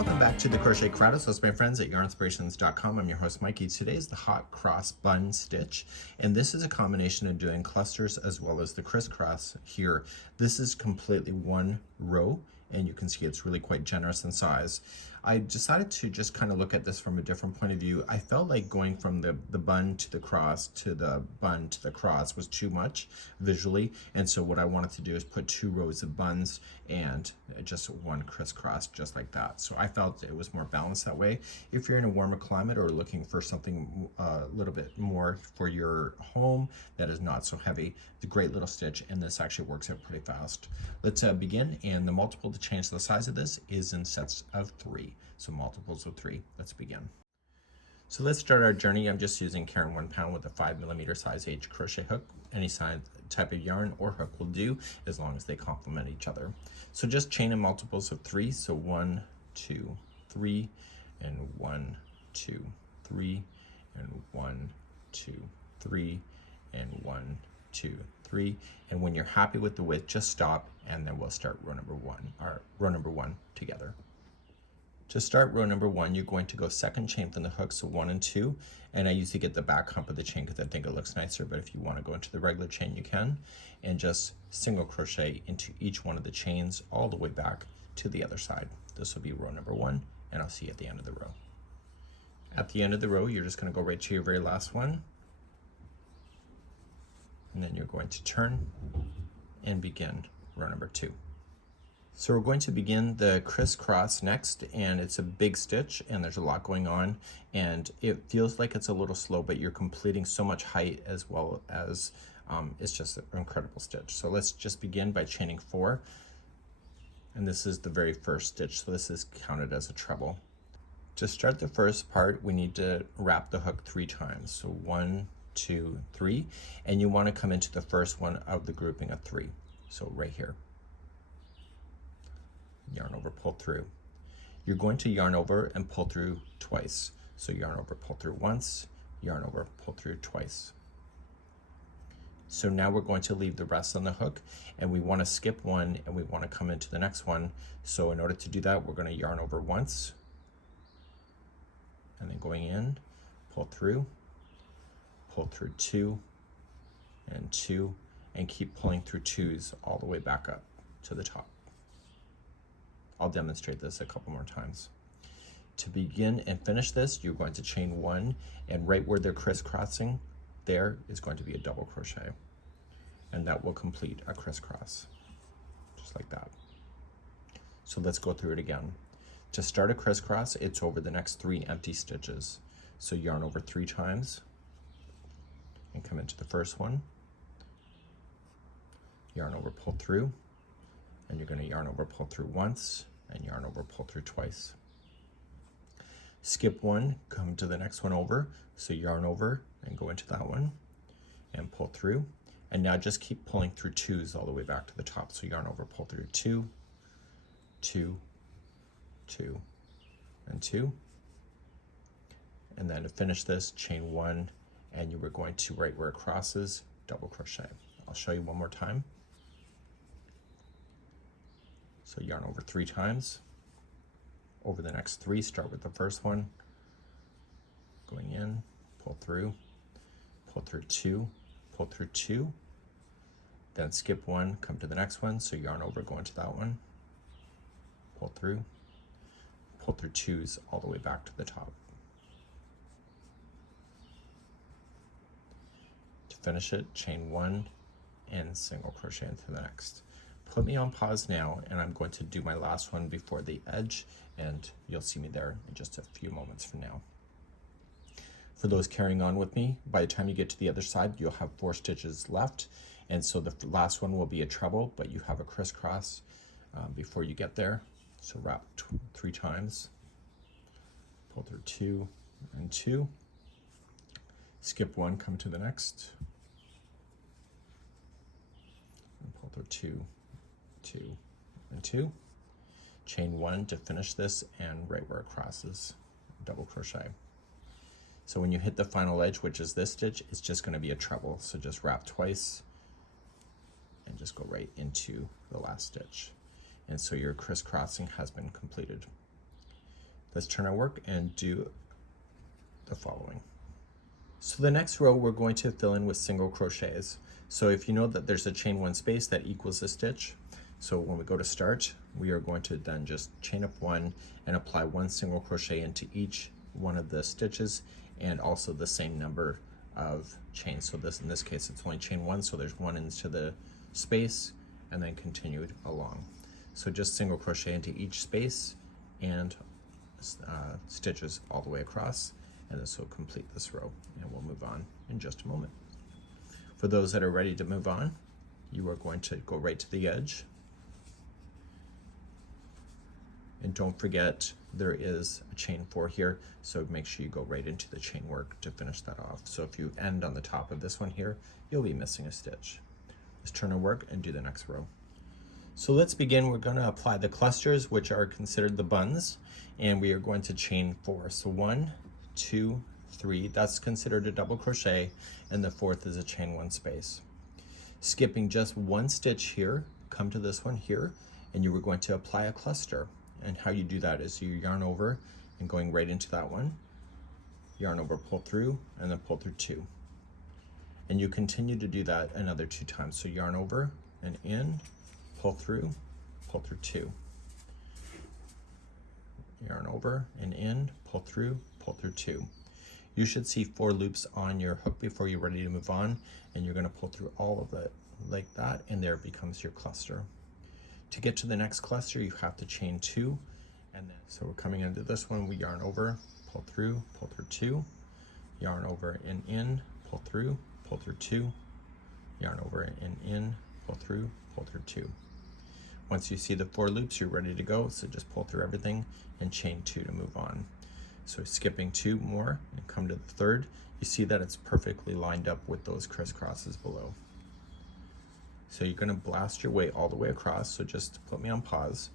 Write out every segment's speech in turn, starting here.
Welcome back to the Crochet Crowd. So, my friends at yarnspirations.com. I'm your host Mikey. Today is the hot cross bun stitch, and this is a combination of doing clusters as well as the crisscross here. This is completely one row, and you can see it's really quite generous in size. I decided to just kind of look at this from a different point of view. I felt like going from the bun to the cross to the bun to the cross was too much visually, and so what I wanted to do is put 2 rows of buns and just one crisscross, just like that. So I felt it was more balanced that way. If you're in a warmer climate or looking for something a little bit more for your home that is not so heavy, it's a great little stitch, and this actually works out pretty fast. Let's begin, and the multiple to change the size of this is in sets of 3. So multiples of 3. Let's begin. So let's start our journey. I'm just using Caron 1 pound with a 5mm size H crochet hook. Any size type of yarn or hook will do, as long as they complement each other. So just chain in multiples of 3. So 1, 2, 3, and 1, 2, 3, and 1, 2, 3, and 1, 2, 3. And when you're happy with the width, just stop, and then we'll start row number one together. To start row number 1, you're going to go second chain from the hook, so 1 and 2, and I usually get the back hump of the chain because I think it looks nicer, but if you want to go into the regular chain, you can, and just single crochet into each one of the chains all the way back to the other side. This will be row number 1, and I'll see you at the end of the row. At the end of the row, you're just going to go right to your very last one, and then you're going to turn and begin row number 2. So we're going to begin the crisscross next, and it's a big stitch and there's a lot going on, and it feels like it's a little slow, but you're completing so much height as well as it's just an incredible stitch. So let's just begin by chaining 4, and this is the very first stitch, so this is counted as a treble. To start the first part, we need to wrap the hook 3 times. So 1, 2, 3, and you want to come into the first one of the grouping of 3. So right here. Yarn over, pull through. You're going to yarn over and pull through twice. So yarn over, pull through once, yarn over, pull through twice. So now we're going to leave the rest on the hook, and we want to skip one and we want to come into the next one. So in order to do that, we're going to yarn over once, and then going in, pull through 2 and 2, and keep pulling through 2s all the way back up to the top. I'll demonstrate this a couple more times. To begin and finish this, you're going to chain 1, and right where they're crisscrossing, there is going to be a double crochet, and that will complete a crisscross, just like that. So let's go through it again. To start a crisscross, it's over the next 3 empty stitches. So yarn over 3 times, and come into the first one, yarn over, pull through, and you're going to yarn over, pull through once, and yarn over, pull through twice. Skip one, come to the next one over, so yarn over and go into that one and pull through, and now just keep pulling through 2s all the way back to the top. So yarn over, pull through 2, 2, 2, and 2, and then to finish this, chain 1, and you were going to, right where it crosses, double crochet. I'll show you one more time. So yarn over 3 times. Over the next 3, start with the first one, going in, pull through 2, pull through 2, then skip 1, come to the next one, so yarn over, go into that one, pull through 2s all the way back to the top. To finish it, chain 1 and single crochet into the next. Put me on pause now, and I'm going to do my last one before the edge, and you'll see me there in just a few moments from now. For those carrying on with me, by the time you get to the other side, you'll have 4 stitches left, and so the last one will be a treble, but you have a crisscross before you get there. So wrap 3 times, pull through 2 and 2, skip 1, come to the next, and pull through 2, 2, and 2, chain 1 to finish this, and right where it crosses, double crochet. So when you hit the final edge, which is this stitch, it's just going to be a treble. So just wrap twice and just go right into the last stitch. And so your crisscrossing has been completed. Let's turn our work and do the following. So the next row we're going to fill in with single crochets. So if you know that there's a chain one space that equals a stitch, so when we go to start, we are going to then just chain up one and apply one single crochet into each one of the stitches, and also the same number of chains. So in this case it's only chain one, so there's one into the space and then continued along. So just single crochet into each space and stitches all the way across, and this will complete this row, and we'll move on in just a moment. For those that are ready to move on, you are going to go right to the edge, and don't forget there is a chain 4 here, so make sure you go right into the chain work to finish that off. So if you end on the top of this one here, you'll be missing a stitch. Let's turn our work and do the next row. So let's begin. We're going to apply the clusters, which are considered the buns, and we are going to chain 4. So 1, 2, 3, that's considered a double crochet, and the fourth is a chain 1 space. Skipping just one stitch here, come to this one here, and you are going to apply a cluster. And how you do that is you yarn over and going right into that one, yarn over, pull through, and then pull through 2. And you continue to do that another 2 times. So yarn over and in, pull through 2. Yarn over and in, pull through 2. You should see 4 loops on your hook before you're ready to move on, and you're going to pull through all of it like that, and there becomes your cluster. To get to the next cluster, you have to chain 2, and then so we're coming into this one, we yarn over, pull through 2, yarn over and in, pull through 2, yarn over and in, pull through 2. Once you see the 4 loops, you're ready to go, so just pull through everything and chain 2 to move on. So skipping 2 more and come to the third, you see that it's perfectly lined up with those crisscrosses below. So you're going to blast your way all the way across, so just put me on pause,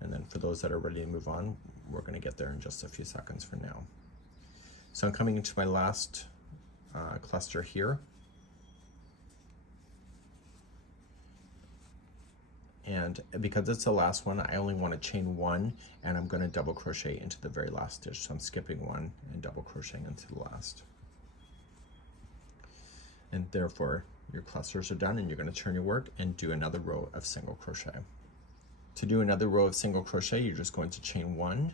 and then for those that are ready to move on, we're going to get there in just a few seconds from now. So I'm coming into my last cluster here, and because it's the last one, I only want to chain 1, and I'm going to double crochet into the very last stitch. So I'm skipping 1 and double crocheting into the last, and therefore your clusters are done, and you're going to turn your work and do another row of single crochet. To do another row of single crochet, you're just going to chain 1,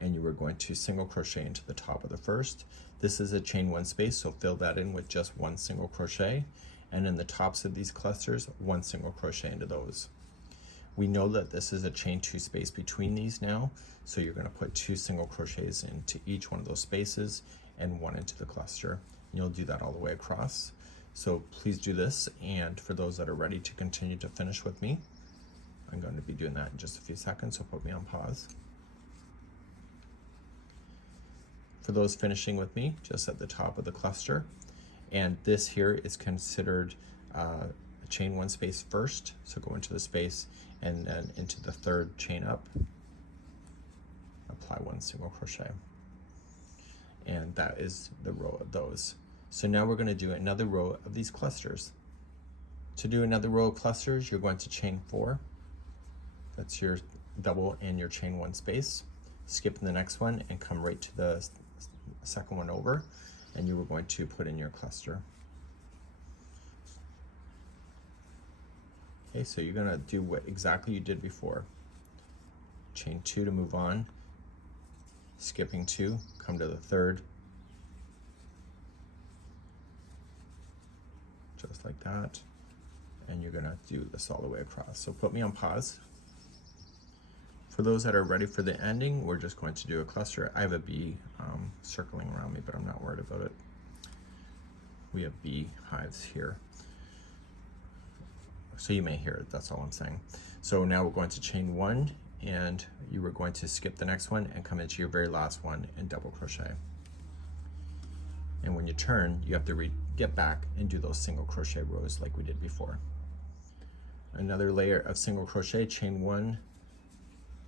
and you are going to single crochet into the top of the first. This is a chain 1 space, so fill that in with just 1 single crochet, and in the tops of these clusters, 1 single crochet into those. We know that this is a chain 2 space between these now, so you're going to put 2 single crochets into each one of those spaces and 1 into the cluster. And you'll do that all the way across. So please do this, and for those that are ready to continue to finish with me, I'm going to be doing that in just a few seconds, so put me on pause. For those finishing with me, just at the top of the cluster, and this here is considered a chain 1 space first, so go into the space and then into the third chain up, apply 1 single crochet, and that is the row of those. So now we're going to do another row of these clusters. To do another row of clusters, you're going to chain 4. That's your double in your chain 1 space. Skip the next one and come right to the second one over, and you are going to put in your cluster. Okay, so you're going to do what exactly you did before. Chain 2 to move on. Skipping 2, come to the third. Just like that, and you're gonna do this all the way across. So put me on pause. For those that are ready for the ending, we're just going to do a cluster. I have a bee circling around me, but I'm not worried about it. We have bee hives here, so you may hear it, that's all I'm saying. So now we're going to chain 1, and you are going to skip the next one and come into your very last one and double crochet. And when you turn, you have to get back and do those single crochet rows like we did before. Another layer of single crochet, chain 1,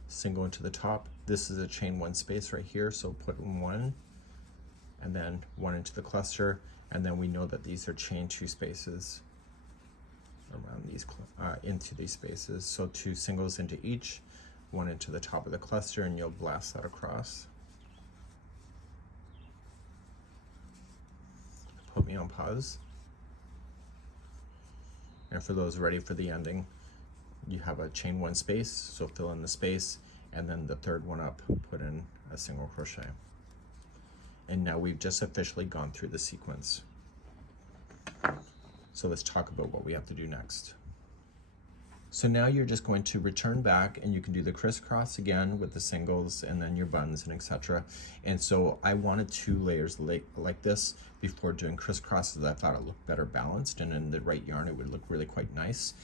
single into the top. This is a chain 1 space right here, so put in 1 and then 1 into the cluster, and then we know that these are chain 2 spaces around these into these spaces. So 2 singles into each, one into the top of the cluster, and you'll blast that across. Put me on pause. And for those ready for the ending, you have a chain one space, so fill in the space, and then the third one up, put in a single crochet. And now we've just officially gone through the sequence. So let's talk about what we have to do next. So now you're just going to return back, and you can do the crisscross again with the singles and then your buns and etc. And so I wanted 2 layers like this before doing crisscrosses. I thought it looked better balanced, and in the right yarn it would look really quite nice.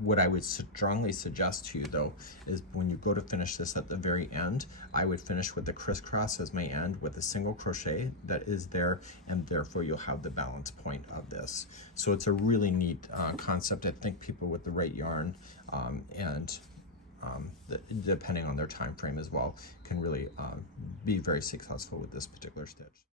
What I would strongly suggest to you though is when you go to finish this at the very end, I would finish with the crisscross as my end with a single crochet that is there, and therefore you'll have the balance point of this. So it's a really neat concept. I think people with the right yarn depending on their time frame as well, can really be very successful with this particular stitch.